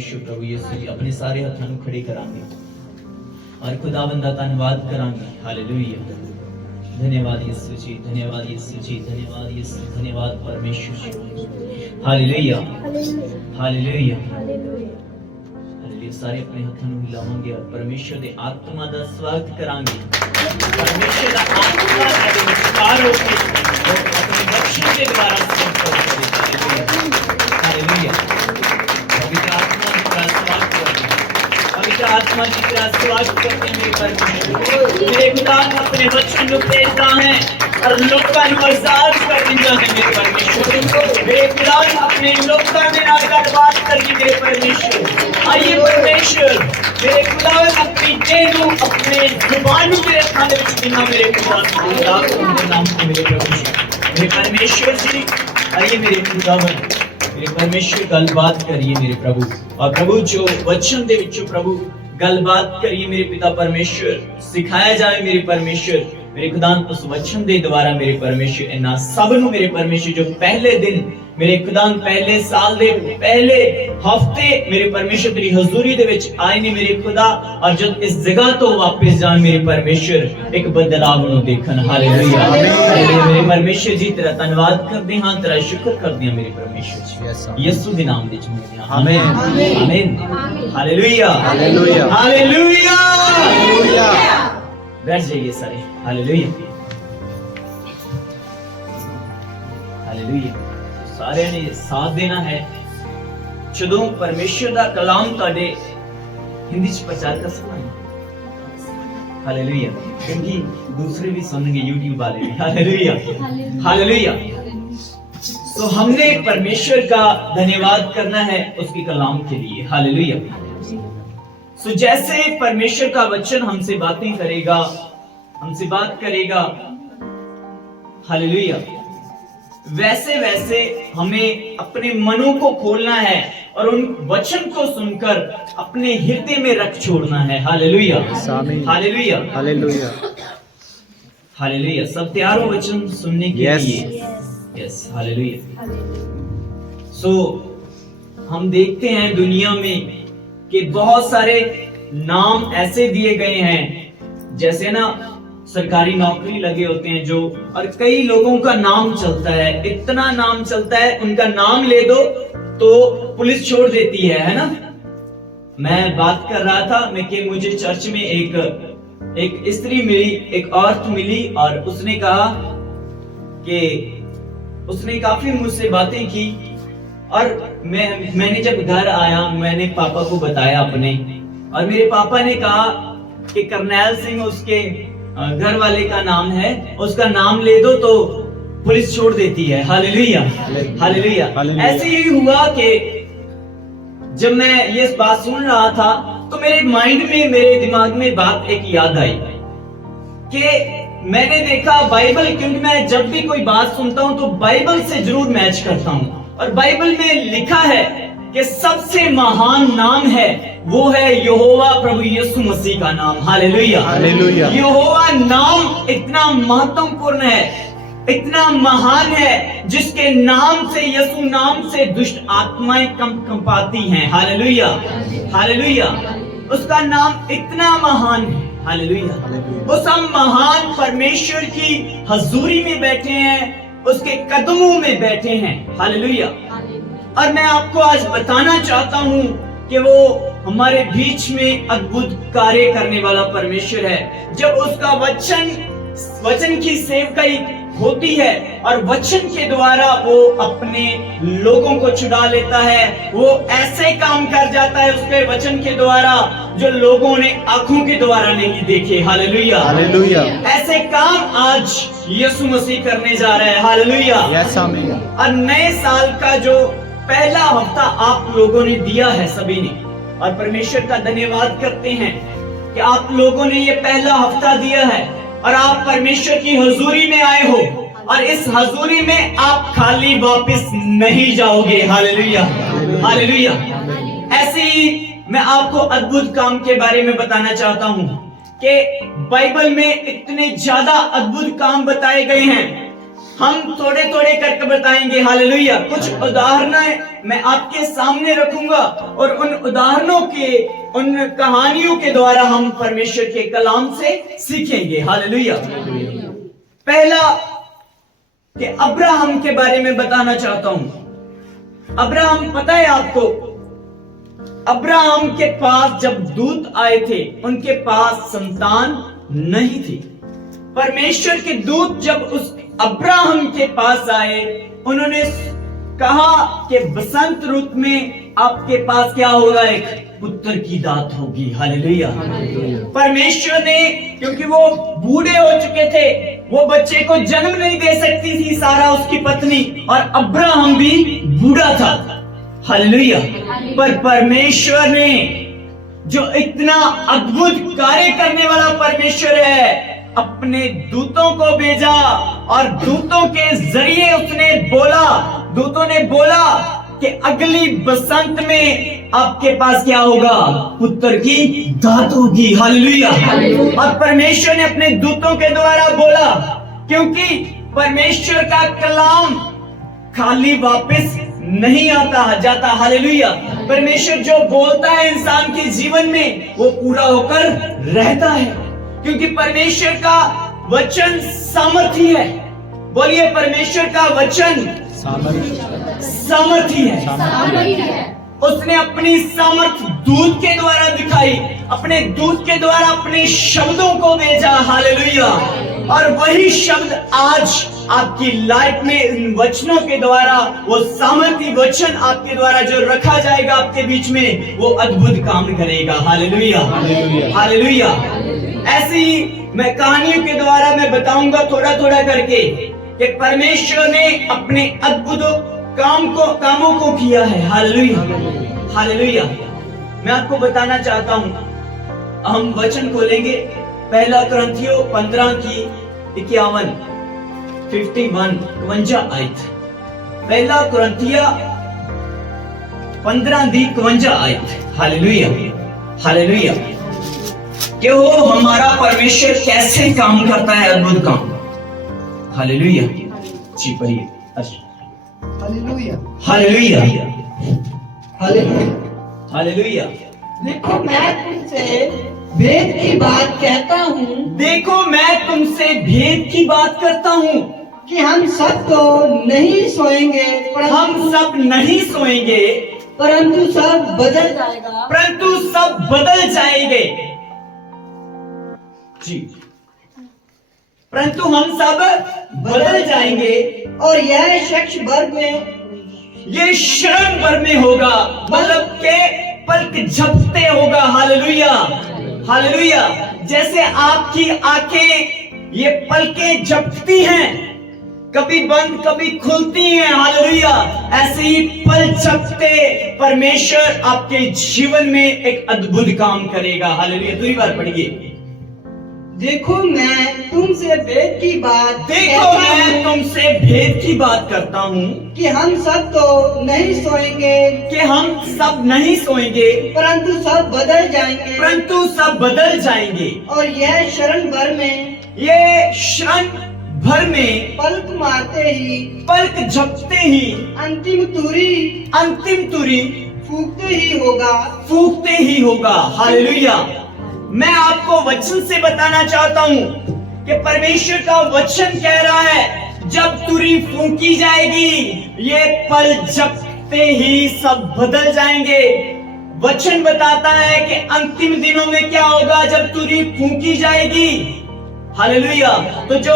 परमेश्वर प्रभु यीशु जी अपने सारे हत्थां नूं खड़े करांगे और खुदावंद दा धन्नवाद करांगे। हालेलुया। धन्यवाद यीशु जी, धन्यवाद यीशु जी, धन्यवाद यीशु, धन्यवाद परमेश्वर जी। Hallelujah, hallelujah, hallelujah. सारे अपने हत्थां नूं हिलावांगे और परमेश्वर दे आत्मा दा स्वागत करांगे। परमेश्वर दा आत्मा साडे विचार होके अपने बख्शिश के द्वारा संपर्क करेगा। हालेलुया। पवित्र आत्मा का स्वागत करें, पवित्र आत्मा जी का स्वागत करते हैं मेरे परमेश्वर। मेरे खुदा अपने वचन को भेजता है और लोगों को आजाद कर देता है मेरे परमेश्वर। मेरे खुदा अपने लोगों में आकर बात करके मेरे परमेश्वर। आइए परमेश्वर मेरे खुदा अपनी देह अपने जुबान में खाने बिना मेरे खुदा के नाम से मेरे परमेश्वर। मेरे परमेश्वर जी आइए मेरे खुदा मेरे परमेश्वर गलबात करिए मेरे प्रभु। और प्रभु जो वचन दे विचों प्रभु गलबात करिए मेरे पिता परमेश्वर। सिखाया जाए मेरे परमेश्वर। मेरे खुदा उस वचन दे द्वारा मेरे परमेश्वर इन्हां सब नूं मेरे परमेश्वर जो पहले दिन मेरे खुदा पहले साल दे पहले हफ्ते मेरे परमेश्वर तेरी हजूरी दे विच आए ने मेरे खुदा और जब इस जगह तो वापस जान मेरे परमेश्वर एक बदलाव नूं देखन। Hallelujah, hallelujah. मेरे परमेश्वर जी तेरा धन्यवाद करदे हां, तेरा शुक्र करदे हां मेरे परमेश्वर जी। यीशु दे नाम विच मंगदे हां, आमीन, आमीन। Hallelujah, hallelujah, hallelujah, hallelujah. बैठ जाइए सारे। Hallelujah, hallelujah. सारे ने साथ देना है ਜਦੋਂ परमेश्वर ਦਾ ਕਲਾਮ ਤੁਹਾਡੇ हिंदी च प्रचार कर सकते हैं। हालेलुया, क्योंकि दूसरे भी सुनेंगे यूट्यूब वाले भी। Hallelujah, hallelujah. तो हमने परमेश्वर का धन्यवाद करना है उसके कलाम के लिए। हालेलुया। सो जैसे परमेश्वर का वचन हमसे बातें करेगा, हमसे बात करेगा, हालेलुया, वैसे वैसे हमें अपने मनों को खोलना है और उन वचन को सुनकर अपने हृदय में रख छोड़ना है। Hallelujah, hallelujah, hallelujah, hallelujah. सब तैयार हो वचन सुनने के लिए? Yes, hallelujah. सो हम देखते हैं दुनिया में कि बहुत सारे नाम ऐसे दिए गए हैं, जैसे ना सरकारी नौकरी लगे होते हैं जो, और कई लोगों का नाम चलता है, इतना नाम चलता है उनका नाम ले दो तो पुलिस छोड़ देती है ना। मैं बात कर रहा था मैं कि मुझे चर्च में एक स्त्री मिली, एक औरत मिली और उसने कहा कि उसने काफी मुझसे बातें की और मैंने जब घर आया मैंने पापा को बताया अपने, और मेरे पापा ने कहा कि करनैल सिंह उसके घर वाले का नाम है, उसका नाम ले दो तो पुलिस छोड़ देती है। Hallelujah, hallelujah. ऐसे ही हुआ कि जब मैं ये बात सुन रहा था तो मेरे माइंड में, मेरे दिमाग में बात एक याद आई कि मैंने देखा बाइबल, क्योंकि मैं जब भी कोई बात सुनता हूं तो बाइबल से जरूर मैच करता हूं, और बाइबल में लिखा है कि सबसे महान नाम है वो है यहोवा प्रभु यीशु मसीह का नाम। Hallelujah, hallelujah. यहोवा नाम इतना महत्वपूर्ण है, इतना महान है, जिसके नाम से, यीशु नाम से दुष्ट आत्माएं कंपाती हैं। Hallelujah, hallelujah. उसका नाम इतना महान है। हालेलुया। उस हम महान परमेश्वर की हजूरी में बैठे हैं, उसके कदमों में बैठे हैं। हालेलुया। और मैं आपको आज बताना चाहता हूं कि वो हमारे बीच में अद्भुत कार्य करने वाला परमेश्वर है। जब उसका वचन की सेवकाई होती है और वचन के द्वारा वो अपने लोगों को छुड़ा लेता है, वो ऐसे काम कर जाता है उसके वचन के द्वारा जो लोगों ने आंखों के द्वारा नहीं देखे। Hallelujah, hallelujah. ऐसे काम आज यीशु मसीह करने जा रहे हैं। हालेलुया, यस, आमीन। और नए साल का जो पहला हफ्ता आप लोगों ने दिया है सभी ने, और परमेश्वर का धन्यवाद करते हैं कि आप लोगों ने ये पहला हफ्ता दिया है और आप परमेश्वर की हजूरी में आए हो, और इस हजूरी में आप खाली वापस नहीं जाओगे। Hallelujah, hallelujah. ऐसे ही मैं आपको अद्भुत काम के बारे में बताना चाहता हूँ कि बाइबल में इतने ज्यादा अद्भुत काम बताए गए हैं हम थोड़े थोड़े करके बताएंगे। हालेलुया। कुछ उदाहरणें मैं आपके सामने रखूंगा और उन उदाहरणों के, उन कहानियों के द्वारा हम परमेश्वर के कलाम से सीखेंगे। हालेलुया। पहला कि अब्राहम के बारे में बताना चाहता हूं। अब्राहम, पता है आपको, अब्राहम के पास जब दूत आए थे, उनके पास संतान नहीं थी। परमेश्वर के दूत जब उस अब्राहम के पास आए, उन्होंने कहा कि बसंत ऋतु में आपके पास क्या होगा, एक पुत्र की दात होगी। हालेलुया। परमेश्वर ने, क्योंकि वो बूढ़े हो चुके थे, वो बच्चे को जन्म नहीं दे सकती थी सारा उसकी पत्नी, और अब्राहम भी बूढ़ा था। हालेलुया। पर परमेश्वर ने, जो इतना अद्भुत कार्य करने वाला परमेश्वर है, अपने दूतों को भेजा और दूतों के जरिए उसने बोला, दूतों ने बोला कि अगली बसंत में आपके पास क्या होगा, पुत्र की दात होगी। हालेलुया। और परमेश्वर ने अपने दूतों के द्वारा बोला, क्योंकि परमेश्वर का कलाम खाली वापस नहीं आता जाता। हालेलुया। परमेश्वर जो बोलता है इंसान के जीवन में, वो पूरा होकर रहता है, क्योंकि परमेश्वर का वचन सामर्थी है। बोलिए, परमेश्वर का वचन सामर्थी है। उसने अपनी सामर्थ दूत के द्वारा दिखाई, अपने दूत के द्वारा अपने शब्दों को भेजा। हालेलुया। और वही शब्द आज आपकी लाइफ में इन वचनों के द्वारा, वो सामर्थी वचन आपके द्वारा जो रखा जाएगा आपके बीच में, वो अद्भुत काम करेगा। हालेलुया। हालेलुया। ऐसे ही मैं कहानियों के द्वारा मैं बताऊंगा थोड़ा थोड़ा करके कि परमेश्वर ने अपने अद्भुत कामों को किया है। हालेलुया। हालेलुया। मैं आपको बताना चाहता हूं, हम वचन खोलेंगे पहला कुरिन्थियों 15 की 51 आयत। पहला कुरिन्थियों 15 दी 52 आयत। हालेलुया। हालेलुया। कि वो हमारा परमेश्वर कैसे काम करता है, अद्भुत काम। हालेलुया। जी पढ़िए। हालेलुया। हालेलुया। हालेलुया। हालेलुया। देखो मैं तुमसे भेद की बात कहता हूँ, देखो मैं तुमसे भेद की बात करता हूँ कि हम सब तो नहीं सोएंगे, हम सब नहीं सोएंगे, परंतु सब बदल जाएगा, परंतु सब बदल जाएंगे। जी, परंतु हम सब बदल जाएंगे, और यह शख्स भर में, ये क्षण भर में होगा, मतलब के पलक झपकते होगा। हालेलुया। हालेलुया। जैसे आपकी आंखें ये पलकें झपकती हैं, कभी बंद कभी खुलती हैं। हालेलुया। ऐसे ही पल झपकते परमेश्वर आपके जीवन में एक अद्भुत काम करेगा। हालेलुया। दूसरी बार पढ़िए। देखो मैं तुमसे भेद की बात, देखो मैं तुमसे भेद की बात करता हूँ कि हम सब तो नहीं सोएंगे, कि हम सब नहीं सोएंगे, परंतु सब बदल जाएंगे, परंतु सब बदल जाएंगे, और यह क्षण भर में, ये क्षण भर में, पलक मारते ही, पलक झपकते ही, अंतिम तुरी फूकते ही होगा। हालेलुया। मैं आपको वचन से बताना चाहता हूँ कि परमेश्वर का वचन कह रहा है, जब तुरी फूंकी जाएगी, ये पल झपकते ही सब बदल जाएंगे। वचन बताता है कि अंतिम दिनों में क्या होगा जब तुरी फूंकी जाएगी। हालेलुया। तो जो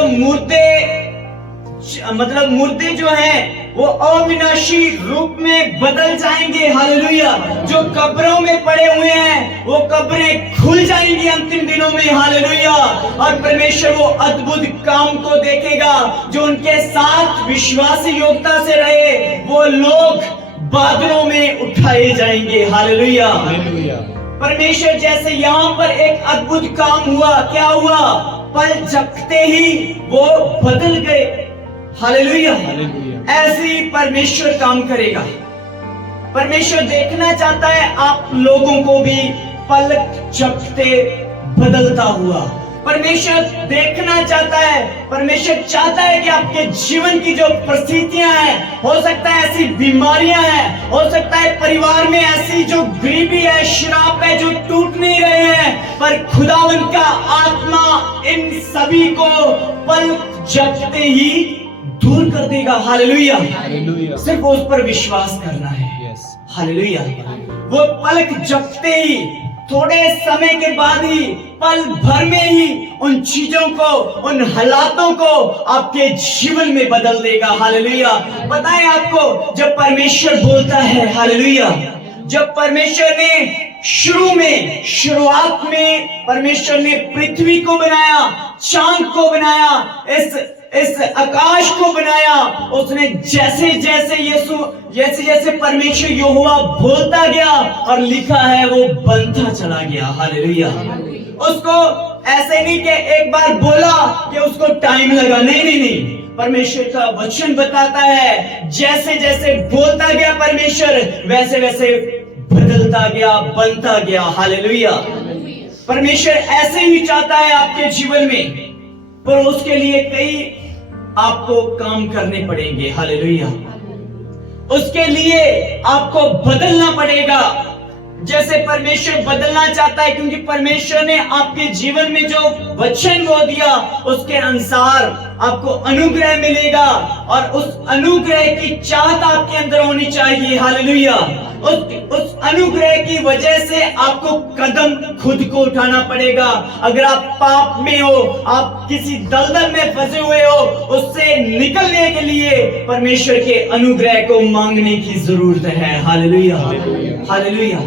मुर्दे जो हैं वो अविनाशी रूप में बदल जाएंगे। हालेलुया। जो कब्रों में पड़े हुए हैं वो कब्रें खुल जाएंगी अंतिम दिनों में। हालेलुया। और परमेश्वर वो अद्भुत काम को देखेगा। जो उनके साथ विश्वासी योग्यता से रहे वो लोग बादलों में उठाए जाएंगे। हालेलुया। परमेश्वर जैसे यहाँ पर एक अद्भुत काम हुआ, क्या हुआ, पल झपकते ही वो बदल गए। हालेलुया। ऐसे ही परमेश्वर काम करेगा। परमेश्वर देखना चाहता है आप लोगों को भी पलक झपकते बदलता हुआ। परमेश्वर देखना चाहता है, परमेश्वर चाहता है कि आपके जीवन की जो परिस्थितियां हैं, हो सकता है ऐसी बीमारियां हैं, हो सकता है परिवार में ऐसी जो गरीबी है, श्राप है जो टूट नहीं रहे हैं, पर खुदावन का आत्मा इन सभी को पल झपकते ही दूर कर देगा। हालेलुया, हालेलुया, सिर्फ उस पर विश्वास करना है। यस, हालेलुया, वो पलक झपकते ही, थोड़े समय के बाद ही, पल भर में ही उन चीजों को, उन हालातों को आपके जीवन में बदल देगा। हालेलुया, पता है आपको, जब परमेश्वर बोलता है, हालेलुया, जब परमेश्वर ने शुरुआत में परमेश्वर ने पृथ्वी को बनाया, चांद को बनाया, इस आकाश को बनाया, उसने जैसे जैसे परमेश्वर यहोवा बोलता गया, और लिखा है वो बनता चला गया। हालेलुया, उसको ऐसे नहीं कि एक बार बोला कि उसको टाइम लगा, नहीं, परमेश्वर का वचन बताता है जैसे जैसे बोलता गया परमेश्वर, वैसे वैसे बदलता गया, बनता गया। हालेलुया, परमेश्वर ऐसे ही चाहता है आपके जीवन में, पर उसके लिए कई आपको काम करने पड़ेंगे। हालेलुया, उसके लिए आपको बदलना पड़ेगा, जैसे परमेश्वर बदलना चाहता है, क्योंकि परमेश्वर ने आपके जीवन में जो वचन वो दिया, उसके अनुसार आपको अनुग्रह मिलेगा, और उस अनुग्रह की चाहत आपके अंदर होनी चाहिए। हालेलुया, उस अनुग्रह की वजह से आपको कदम खुद को उठाना पड़ेगा। अगर आप पाप में हो, आप किसी दलदल में फंसे हुए हो, उससे निकलने के लिए परमेश्वर के अनुग्रह को मांगने की जरूरत है। हालेलुया, हालेलुया,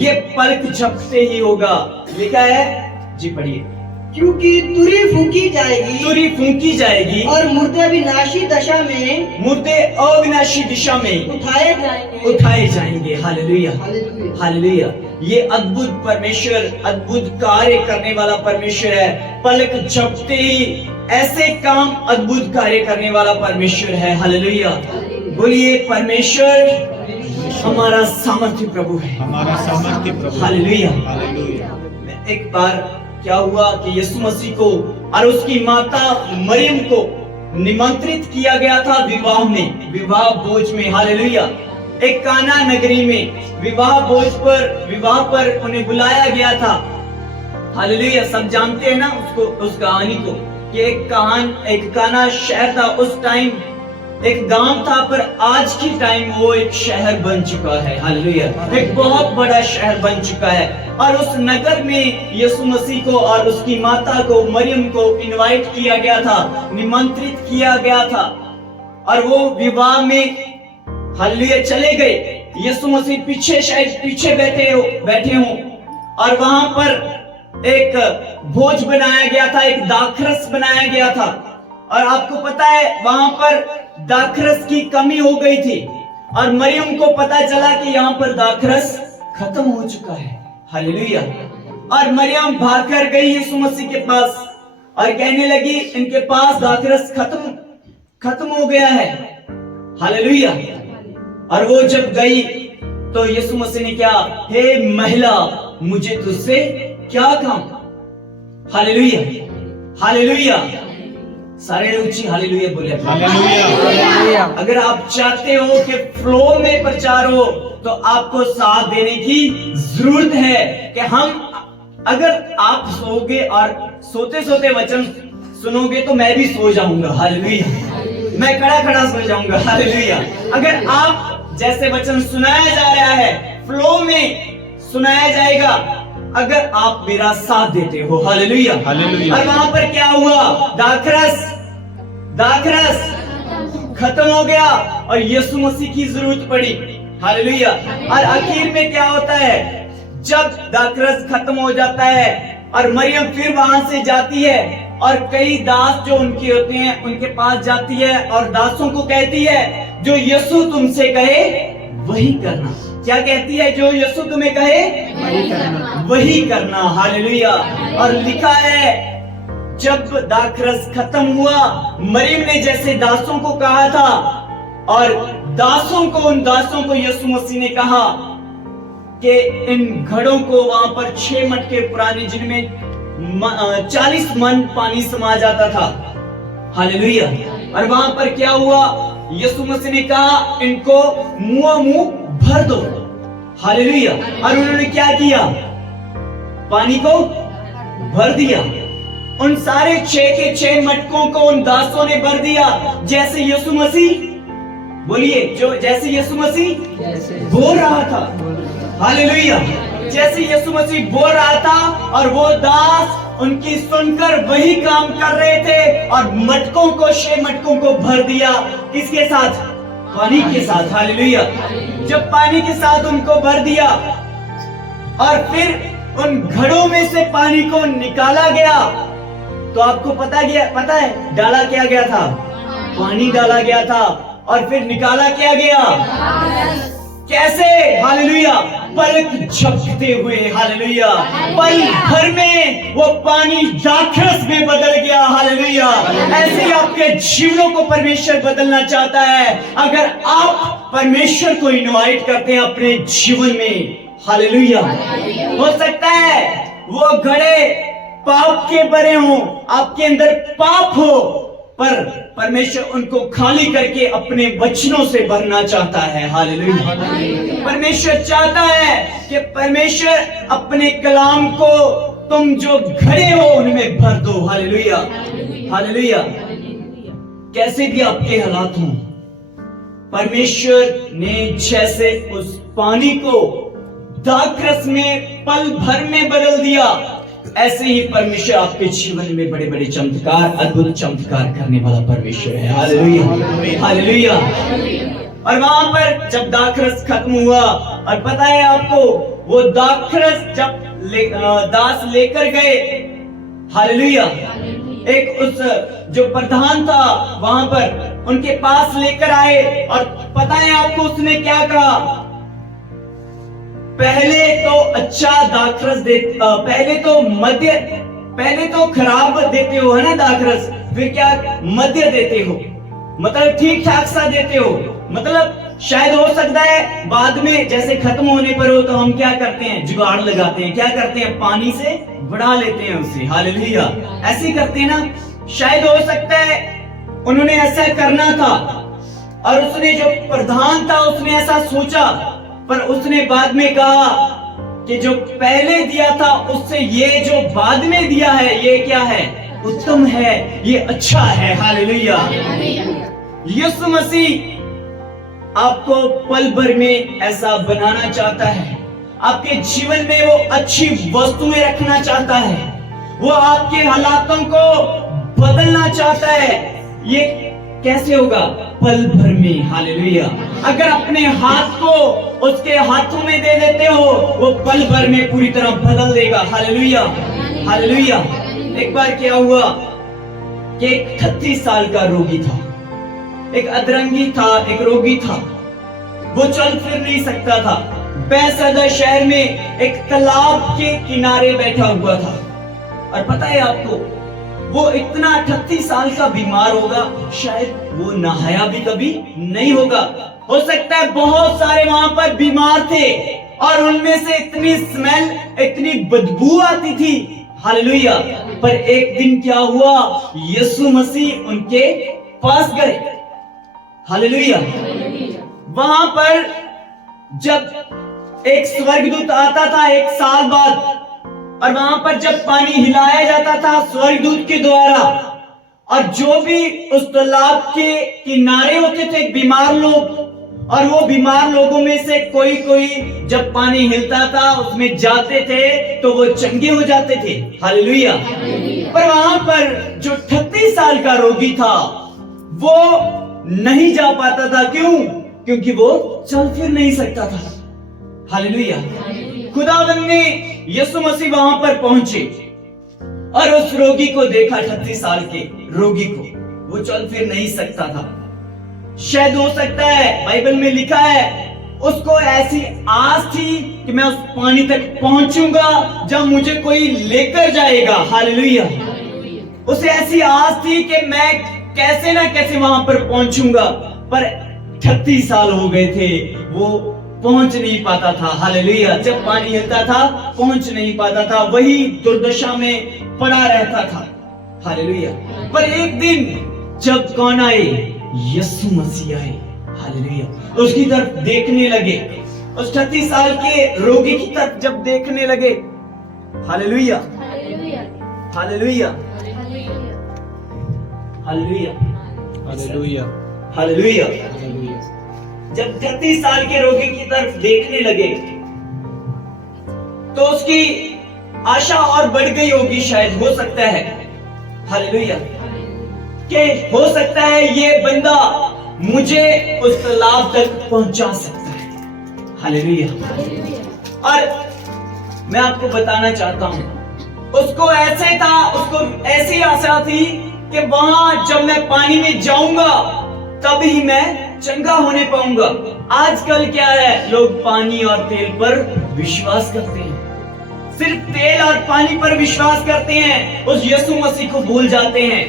ये पलक झपकते ही होगा। लिखा है, जी पढ़िए। क्योंकि तुरी फूकी जाएगी, तुरी फूंकी जाएगी, और मुर्दे अविनाशी दशा में, मुर्दे अविनाशी दिशा में उठाए जाएंगे। हालेलुया, हालेलुया, हालेलुया, ये अद्भुत परमेश्वर, अद्भुत कार्य करने वाला परमेश्वर है। पलक झपकते ही ऐसे काम, अद्भुत कार्य करने वाला परमेश्वर है। हालेलुया, बोलिए, परमेश्वर हमारा सामर्थ्य प्रभु है, हमारा सामर्थ्य प्रभु। हालेलुया। हालेलुया, एक बार क्या हुआ कि यीशु मसीह को और उसकी माता मरियम को निमंत्रित किया गया था विवाह में, विवाह भोज में। हालेलुया, एक काना नगरी में विवाह पर उन्हें बुलाया गया था। हालेलुया, सब जानते हैं ना उस कहानी को, कि एक काना शहर था, उस टाइम एक गांव था, पर आज की टाइम वो एक शहर बन चुका है। हालेलुया, एक बहुत बड़ा शहर बन चुका है। और उस नगर में यीशु मसीह को और उसकी माता को, मरियम को इनवाइट किया गया था, निमंत्रित किया गया था, और वो विवाह में, हालेलुया, चले गए। यीशु मसीह पीछे बैठे हो, और वहां पर एक भोज बनाया गया था, एक दाखरस बनाया गया था, और आपको पता है वहां पर दाखरस की कमी हो गई थी, और मरियम को पता चला कि यहाँ पर दाखरस खत्म हो चुका है। हालेलुया, और मरियम भागकर गई यीशु मसीह के पास और कहने लगी, इनके पास दाखरस खत्म हो गया है। हालेलुया, और वो जब गई तो यीशु मसीह ने क्या, हे महिला, मुझे तुझसे क्या काम। हालेलुया, हालेलुया, सारे ऊंची हालेलुया बोले। हालेलुया, अगर आप चाहते हो कि फ्लो में प्रचार हो, तो आपको साथ देने की जरूरत है कि अगर आप सोओगे और सोते सोते वचन सुनोगे, तो मैं भी सो जाऊंगा। हालेलुया, मैं खड़ा सो जाऊंगा। हालेलुया, अगर आप जैसे वचन सुनाया जा रहा है, फ्लो में सुनाया जाएगा, अगर आप मेरा साथ देते हो। Hallelujah, hallelujah. और वहां पर क्या हुआ, दाखरस खत्म हो गया, और यीशु मसीह की जरूरत पड़ी। हालेलुया, और आखिर में क्या होता है, जब दाखरस खत्म हो जाता है, और मरियम फिर वहां से जाती है, और कई दास जो उनके होते हैं उनके पास जाती है, और दासों को कहती है, जो यीशु तुमसे कहे वही करना। क्या कहती है, जो यीशु तुम्हें कहे वही करना। हालेलुया, और लिखा है, जब दाखरस खत्म हुआ, मरियम ने जैसे दासों को कहा था, और उन दासों को यीशु मसीह ने कहा कि इन घड़ों को वहां पर 6 मटके पुराने, जिनमें 40 मन पानी समा जाता था। हालेलुया। और वहां पर क्या हुआ, यीशु मसीह ने कहा इनको मुंह भर दो। हालेलुया। और उन्होंने क्या किया, पानी को भर दिया। उन सारे 6 के 6 मटकों को उन दासों ने भर दिया, जैसे यीशु मसीह, बोलिए, जो जैसे यीशु मसीह बोल रहा था। हालेलुया। जैसे यीशु मसीह बोल रहा था और वो दास उनकी सुनकर वही काम कर रहे थे और मटकों को 6 मटकों को भर दिया। किसके साथ, पानी के साथ। हालेलुया। जब पानी के साथ उनको भर दिया और फिर उन घड़ों में से पानी को निकाला गया, तो आपको पता है डाला क्या गया था, पानी डाला गया था। और फिर निकाला क्या गया, कैसे, हालेलुया, पलक झपकते हुए। हालेलुया। पल भर में वो पानी दाखरस में बदल गया। हालेलुया। ऐसे ही आपके जीवनों को परमेश्वर बदलना चाहता है, अगर आप परमेश्वर को इनवाइट करते हैं अपने जीवन में। हालेलुया। हो सकता है वो घड़े पाप के भरे हों, आपके अंदर पाप हो, पर परमेश्वर उनको खाली करके अपने वचनों से भरना चाहता है। हालेलुया। परमेश्वर चाहता है कि परमेश्वर अपने कलाम को तुम जो घड़े हो उनमें भर दो। हालेलुया। हालेलुया। कैसे भी आपके हालात हों, परमेश्वर ने जैसे उस पानी को दाखरस में पल भर में बदल दिया, ऐसे ही परमेश्वर आपके जीवन में बड़े बड़े चमत्कार, अद्भुत चमत्कार करने वाला परमेश्वर है। हालेलुया। हालेलुया। और वहां पर जब दाखरस खत्म हुआ, और पता है आपको, वो दाखरस जब दास लेकर गए, हालेलुया, एक उस जो प्रधान था वहां पर उनके पास लेकर आए, और पता है आपको उसने क्या कहा, पहले तो अच्छा दाखरस दे, पहले तो खराब देते हो, है ना दाखरस, फिर क्या मध्य देते हो, मतलब ठीक ठाक सा देते हो। मतलब शायद हो सकता है बाद में जैसे खत्म होने पर हो तो हम क्या करते हैं, जुगाड़ लगाते हैं, क्या करते हैं, पानी से बढ़ा लेते हैं उसे। हालेलुया। ऐसे करते हैं ना। शायद हो सकता है उन्होंने ऐसा करना था, और उसने जो प्रधान था उसने ऐसा सोचा, पर उसने बाद में कहा कि जो पहले दिया था उससे ये जो बाद में दिया है ये क्या है, उत्तम है, ये अच्छा है। हालेलुया। यीशु मसीह आपको पल भर में ऐसा बनाना चाहता है, आपके जीवन में वो अच्छी वस्तुएं रखना चाहता है, वो आपके हालातों को बदलना चाहता है। ये कैसे होगा, पल भर में। हालेलुया। अगर अपने हाथ को उसके हाथों में दे देते हो, वो पल भर में पूरी तरह बदल देगा। हालेलुया। हालेलुया। एक बार क्या हुआ कि एक 38 साल का रोगी था, एक अधरंगी था, एक रोगी था, वो चल फिर नहीं सकता था। बैतसैदा शहर में एक तालाब के किनारे बैठा हुआ था, और पता है आपको, वो इतना 38 साल का बीमार होगा, शायद वो नहाया भी कभी नहीं होगा। हो सकता है बहुत सारे वहां पर बीमार थे और उनमें से इतनी स्मेल, इतनी बदबू आती थी। हालेलुया। पर एक दिन क्या हुआ, यीशु मसीह उनके पास गए। हालेलुया। वहां पर जब एक स्वर्गदूत आता था 1 साल बाद, और वहां पर जब पानी हिलाया जाता था स्वर्गदूत के द्वारा, और जो भी उस तालाब के किनारे होते थे बीमार लोग, और वो बीमार लोगों में से कोई कोई जब पानी हिलता था उसमें जाते थे तो वो चंगे हो जाते थे। हालेलुया। पर वहां पर जो 38 साल का रोगी था वो नहीं जा पाता था। क्यों? क्योंकि वो चल फिर नहीं सकता था। हालेलुया। खुदावंद ने यीशु मसीह वहां पर पहुंचे और उस रोगी को देखा, 38 साल के रोगी को, वो चल फिर नहीं सकता था। शायद हो सकता है बाइबल में लिखा है उसको ऐसी आस थी कि मैं उस पानी तक पहुंचूंगा जब मुझे कोई लेकर जाएगा। हालेलुया। उसे ऐसी आस थी कि मैं कैसे ना कैसे वहां पर पहुंचूंगा, पर 38 साल हो गए थे, वो पहुंच नहीं पाता था। हालेलुया। जब पानी हिलता था पहुंच नहीं पाता था। वही दुर्दशा में पड़ा रहता था। हालेलुया। पर एक दिन जब कौन आए? यीशु मसीह आए। हालेलुया। उसकी तरफ देखने लगे, उस 38 साल के रोगी की तरफ जब देखने लगे। Hallelujah, hallelujah, hallelujah, hallelujah, hallelujah. Hallelujah. जब 33 साल के रोगी की तरफ देखने लगे तो उसकी आशा और बढ़ गई होगी, शायद हो सकता है। हालेलुया। कि हो सकता है ये बंदा मुझे उस तालाब तक पहुंचा सकता है। हालेलुया। और मैं आपको बताना चाहता हूं, उसको ऐसे था, उसको ऐसी आशा थी कि वहां जब मैं पानी में जाऊंगा तभी मैं चंगा होने पाऊंगा। आजकल क्या है, लोग पानी और तेल पर विश्वास करते हैं, सिर्फ तेल और पानी पर विश्वास करते हैं, उस यीशु मसीह को भूल जाते हैं।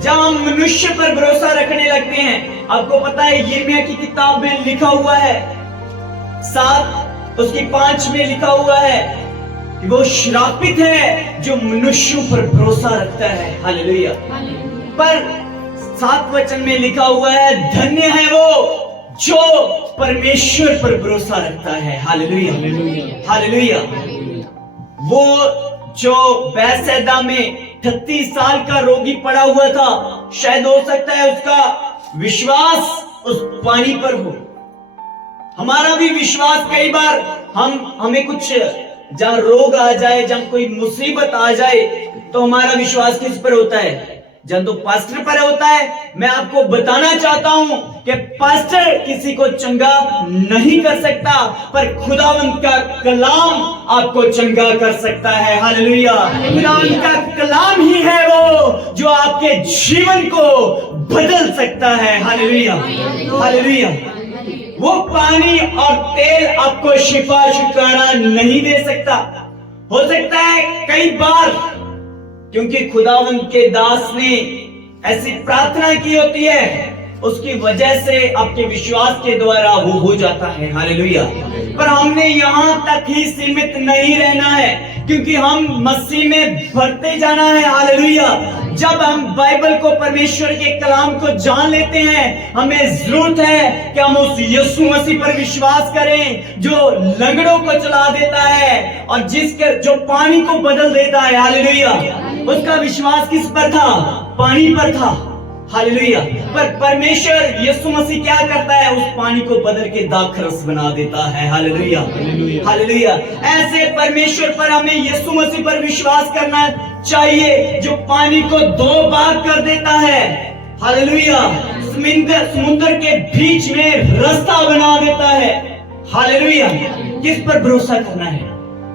जब हम मनुष्य पर भरोसा रखने लगते हैं, आपको पता है यिर्मयाह की किताब में लिखा हुआ है 7 उसकी 5 में लिखा हुआ है कि वो श्रापित है जो मनुष्यों पर भरोसा रखता है। हालेलुया। पर 7 वचन में लिखा हुआ है धन्य है वो जो परमेश्वर पर भरोसा रखता है। Hallelujah, hallelujah. वो जो बैतसैदा में 38 साल का रोगी पड़ा हुआ था, शायद हो सकता है उसका विश्वास उस पानी पर हो। हमारा भी विश्वास कई बार हमें कुछ जहां रोग आ जाए, जहां कोई मुसीबत आ जाए, तो हमारा विश्वास किस पर होता है? जब तो पास्टर पर होता है। मैं आपको बताना चाहता हूं कि पास्टर किसी को चंगा नहीं कर सकता, पर खुदावंद का कलाम आपको चंगा कर सकता है। हालेलुया। खुदावंद का कलाम ही है वो जो आपके जीवन को बदल सकता है। Hallelujah, hallelujah. वो पानी और तेल आपको शिफा छुटकारा नहीं दे सकता। हो सकता है कई बार, क्योंकि खुदावंद के दास ने ऐसी प्रार्थना की होती है, उसकी वजह से आपके विश्वास के द्वारा वो हो जाता है। हालेलुया। पर हमने यहां तक ही सीमित नहीं रहना है, क्योंकि हम मसीह में बढ़ते जाना है। हालेलुया। जब हम बाइबल को, परमेश्वर के कलाम को जान लेते हैं, हमें जरूरत है कि हम उस यीशु मसीह पर विश्वास करें जो लंगड़ों को चला देता है और जो पानी को बदल देता है। हालेलुया। उसका विश्वास किस पर था? पानी पर था। हालेलुया। पर परमेश्वर यीशु मसीह क्या करता है? उस पानी को बदल के दाखरस बना देता है। Hallelujah, hallelujah. ऐसे परमेश्वर पर हमें यीशु मसीह पर विश्वास करना चाहिए जो पानी को 2 भाग कर देता है। हालेलुया। समुद्र के बीच में रास्ता बना देता है। हालेलुया। किस पर भरोसा करना है?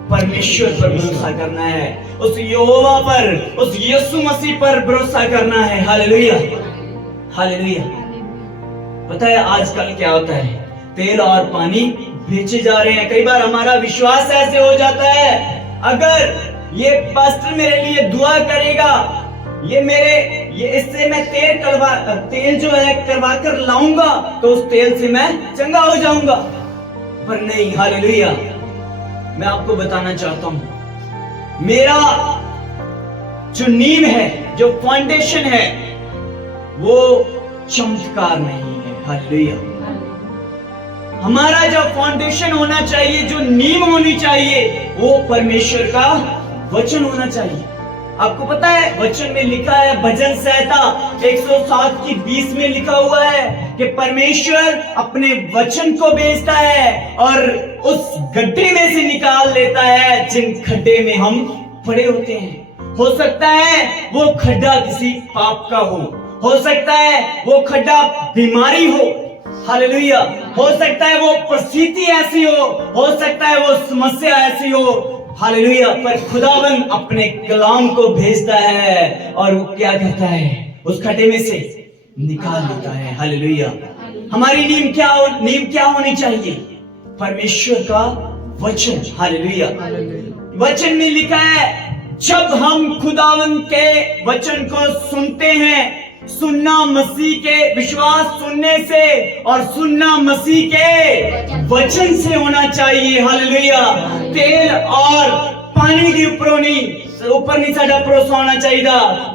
परमेश्वर पर भरोसा करना है, उस यहोवा पर, उस यीशु मसीह पर भरोसा करना है। Hallelujah, hallelujah. पता है आजकल क्या होता है? तेल और पानी बेचे जा रहे हैं। कई बार हमारा विश्वास ऐसे हो जाता है, अगर ये पास्टर मेरे लिए दुआ करेगा, ये इससे मैं तेल जो है करवा कर लाऊंगा, तो उस तेल से मैं चंगा हो जाऊंगा। पर नहीं। हालेलुया। मैं आपको बताना चाहता हूं, मेरा जो नींव है, जो फाउंडेशन है, वो चमत्कार नहीं है। हालेलुया। हमारा जो फाउंडेशन होना चाहिए, जो नींव होनी चाहिए, वो परमेश्वर का वचन होना चाहिए। आपको पता है वचन में लिखा है, भजन संहिता 107 की 20 में लिखा हुआ है कि परमेश्वर अपने वचन को भेजता है और उस गड्ढे में से निकाल लेता है जिन खड्डे में हम पड़े होते हैं। हो सकता है वो खड्डा किसी पाप का हो सकता है वो खड्डा बीमारी हो। हालेलुया। हो सकता है वो परिस्थिति ऐसी हो सकता है वो समस्या ऐसी हो। हालेलुया। पर खुदावन अपने कलाम को भेजता है और वो क्या करता है? उस खड्डे में से निकाल लेता है। हालेलुया। हमारी नींव क्या होनी चाहिए? परमेश्वर का वचन। हालेलुया। वचन में लिखा है, जब हम खुदावन के वचन को सुनते हैं, सुनना मसीह के विश्वास सुनने से और सुनना मसीह के वचन से होना चाहिए। हालेलुया। तेल और पानी की उपरोनी ऊपर नहीं साडा भरोसा होना चाहिए,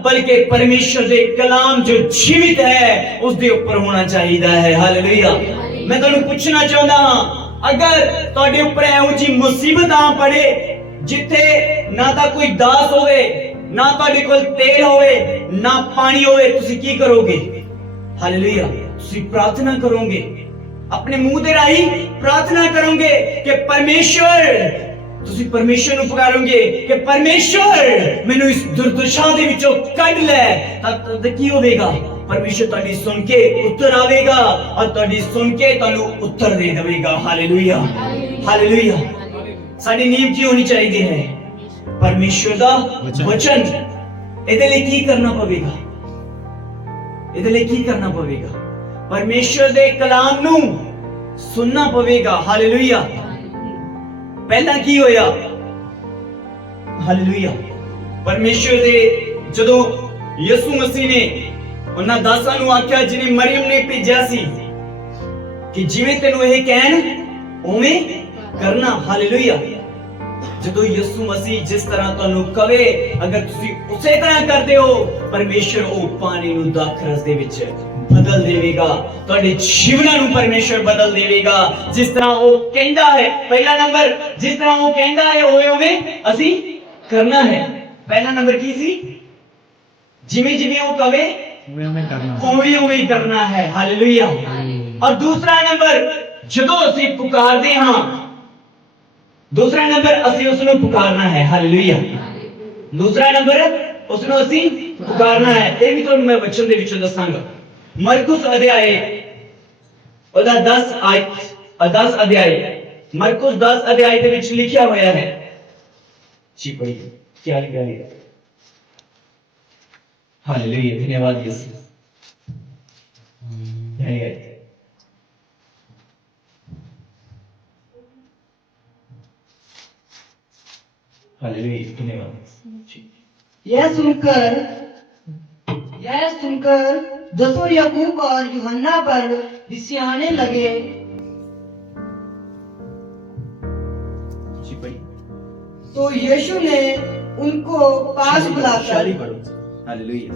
बल्कि परमेश्वर दे कलाम जो जीवित है उस दे ऊपर होना चाहिए है। हालेलुया। मैं तुहानू पूछना चाहता हाँ, अगर तुहाडे ऊपर एहो जी मुसीबत आ पड़े जिथे ना तां कोई दास होवे, ना तुहाडे कोल तेल होवे, ना पानी होवे, तुसी की करोगे? हालेलुया। तुसी प्रार्थना करोगे, अपने मुंह दे राही प्रार्थना करोगे कि परमेश्वर, तुसी परमेश्वर ਨੂੰ ਪੁਕਾਰੋਗੇ ਕਿ परमेश्वर ਮੈਨੂੰ ਇਸ ਦੁਰਦਸ਼ਾ ਦੇ ਵਿੱਚੋਂ ਕੱਢ ਲੈ। ਤਦ ਕੀ ਹੋਵੇਗਾ? परमेश्वर ਤੁਹਾਡੀ ਸੁਣ ਕੇ ਉੱਤਰ ਆਵੇਗਾ ਔਰ ਤੁਹਾਡੀ ਸੁਣ ਕੇ ਤੁਹਾਨੂੰ ਉੱਤਰ ਦੇ ਦੇਵੇਗਾ। Hallelujah, hallelujah. ਸਾਡੀ ਨੀਂਹ ਕੀ ਹੋਣੀ ਚਾਹੀਦੀ ਹੈ? परमेश्वर ਦਾ ਵਚਨ। ਇਹਦੇ ਲਈ ਕੀ ਕਰਨਾ ਪਵੇਗਾ? ਇਹਦੇ ਲਈ ਕੀ ਕਰਨਾ ਪਵੇਗਾ? परमेश्वर ਦੇ ਕਲਾਮ ਨੂੰ ਸੁਣਨਾ ਪਵੇਗਾ। ਹਾਲੇਲੂਇਆ। पहला की होया? हालेलुया। परमेश्वर दे जदों यसु मसीह ने उन्हां दासां नूं आख्या जिन्हें मरियम ने भेजिया सी कि जिवें तैनूं इह कहन उवें करना। हालेलुया। जदों यसु मसीह जिस तरह तुहानूं कवे अगर तुसीं उसे तरह करदे हो, परमेश्वर ओ पानी नूं दाखरस दे विच बदल देवेगा, ਤੁਹਾਡੇ ਜੀਵਨਾਂ ਨੂੰ ਪਰਮੇਸ਼ਰ ਬਦਲ ਦੇਵੇਗਾ। ਜਿਸ ਤਰ੍ਹਾਂ ਉਹ ਕਹਿੰਦਾ ਹੈ, ਪਹਿਲਾ ਨੰਬਰ ਜਿਸ ਤਰ੍ਹਾਂ ਉਹ ਕਹਿੰਦਾ ਹੈ ਉਵੇਂ ਅਸੀਂ ਕਰਨਾ ਹੈ। ਪਹਿਲਾ ਨੰਬਰ ਕੀ ਸੀ? ਜਿਵੇਂ ਜਿਵੇਂ ਉਹ ਕਵੇ ਉਵੇਂ ਹੀ ਕਰਨਾ ਹੈ। ਹਾਲੇਲੂਇਆ। ਔਰ ਦੂਸਰਾ ਨੰਬਰ ਜਦੋਂ ਅਸੀਂ ਪੁਕਾਰਦੇ ਹਾਂ, ਦੂਸਰਾ ਨੰਬਰ ਅਸੀਂ ਉਸ ਨੂੰ ਪੁਕਾਰਨਾ ਹੈ। ਹਾਲੇਲੂਇਆ। ਦੂਸਰਾ ਨੰਬਰ ਉਸ ਨੂੰ ਅਸੀਂ ਪੁਕਾਰਨਾ ਹੈ। ਇਹ ਵੀ ਤੁਹਾਨੂੰ ਮੈਂ ਵਚਨ ਦੇ ਵਿੱਚੋਂ ਦੱਸਾਂਗਾ। मरकुस अध्याय 10 अध्याय मरकुस 10 अध्याय ਦੇ ਵਿੱਚ ਲਿਖਿਆ ਹੋਇਆ ਹੈ। जी पढ़िए क्या लिखा है? हालेलुया। धन्यवाद यीशु। हालेलुया। धन्यवाद। यह सुनकर दसों याकूब और यूहन्ना पर रिसियाने लगे। तो यीशु ने उनको पास बुलाकर हालेलुया।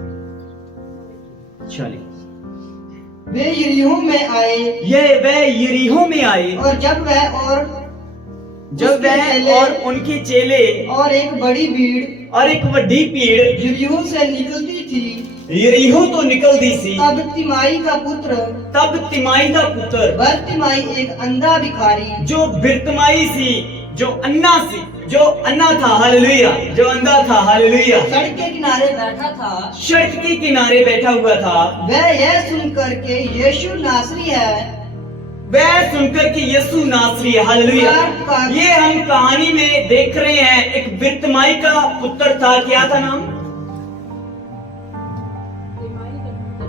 वे यरीहो में आए। वे यरीहो में आए और जब वह और उनके चेले और एक बड़ी भीड़ यरीहो से निकलती थी। यरीहो तो निकलती सी। तब तिमाई का पुत्र बरतिमाई एक अंधा भिखारी जो बिरतिमाई सी, जो अन्ना था। हालेलुया। जो अंधा था। हालेलुया। सड़क के किनारे बैठा था। सड़क के किनारे बैठा हुआ था। वह यह सुनकर के यीशु नासरी है। हालेलुया। ये हम कहानी में देख रहे हैं, एक बिरतिमाई का पुत्र था। क्या था नाम?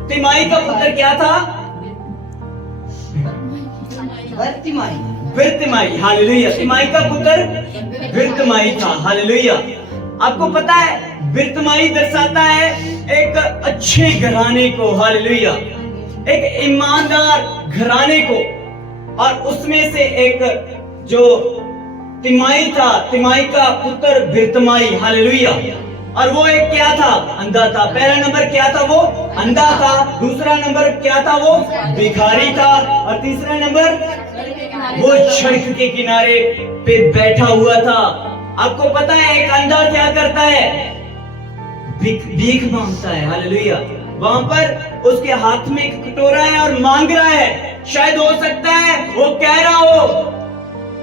तिमाई का पुत्र क्या था? बिरतिमाई। हालेलुया। तिमाई का पुत्र बिरतिमाई था। हालेलुया। आपको पता है बिरतिमाई दर्शाता है एक अच्छे घराने को। हालेलुया। एक ईमानदार घराने को। और उसमें से एक जो तिमाई था, तिमाई का पुत्र बिरतिमाई। हालेलुया। और वो एक क्या था? अंधा था। पहला नंबर क्या था? वो अंधा था। दूसरा नंबर क्या था? वो भिखारी था। और तीसरा नंबर वो सड़क के किनारे पे बैठा हुआ था। आपको पता है एक अंधा क्या करता है? भीख मांगता है। हालेलुया। वहां पर उसके हाथ में एक कटोरा है और मांग रहा है। शायद हो सकता है वो कह रहा हो,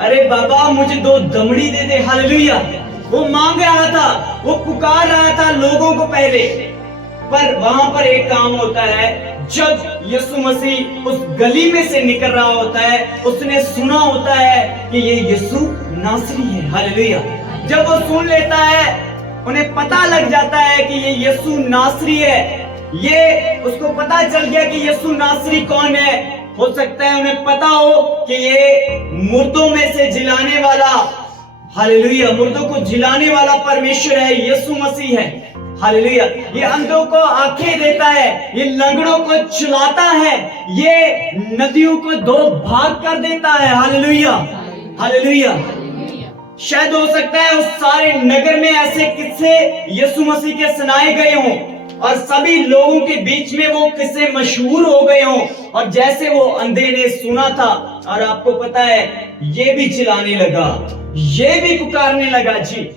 अरे बाबा मुझे 2 दमड़ी दे दे। हालेलुया। वो मांग रहा था, वो पुकार रहा था लोगों को पहले। पर वहां पर एक काम होता है, जब यीशु मसीह उस गली में से निकल रहा होता है, उसने सुना होता है कि ये यीशु नासरी है। हालेलुया। जब वो सुन लेता है, उन्हें पता लग जाता है कि ये यीशु नासरी है। ये उसको पता चल गया कि यीशु नासरी कौन है। हो सकता है उन्हें पता हो कि ये मुर्दों में से जिलाने वाला, हालेलुया, मुर्दों को जिलाने वाला परमेश्वर है, यीशु मसीह है। हालेलुया। ये अंधों को आंखें देता है, ये लंगड़ों को चलाता है, ये नदियों को 2 भाग कर देता है। हालेलुया। हालेलुया। शायद हो सकता है उस सारे नगर में ऐसे किस्से यीशु मसीह के सुनाए गए हों और सभी लोगों के बीच में वो किस्से मशहूर हो गए हों, और जैसे वो अंधे ने सुना था और आपको पता है ये भी चिल्लाने लगा, ये भी पुकारने लगा जी।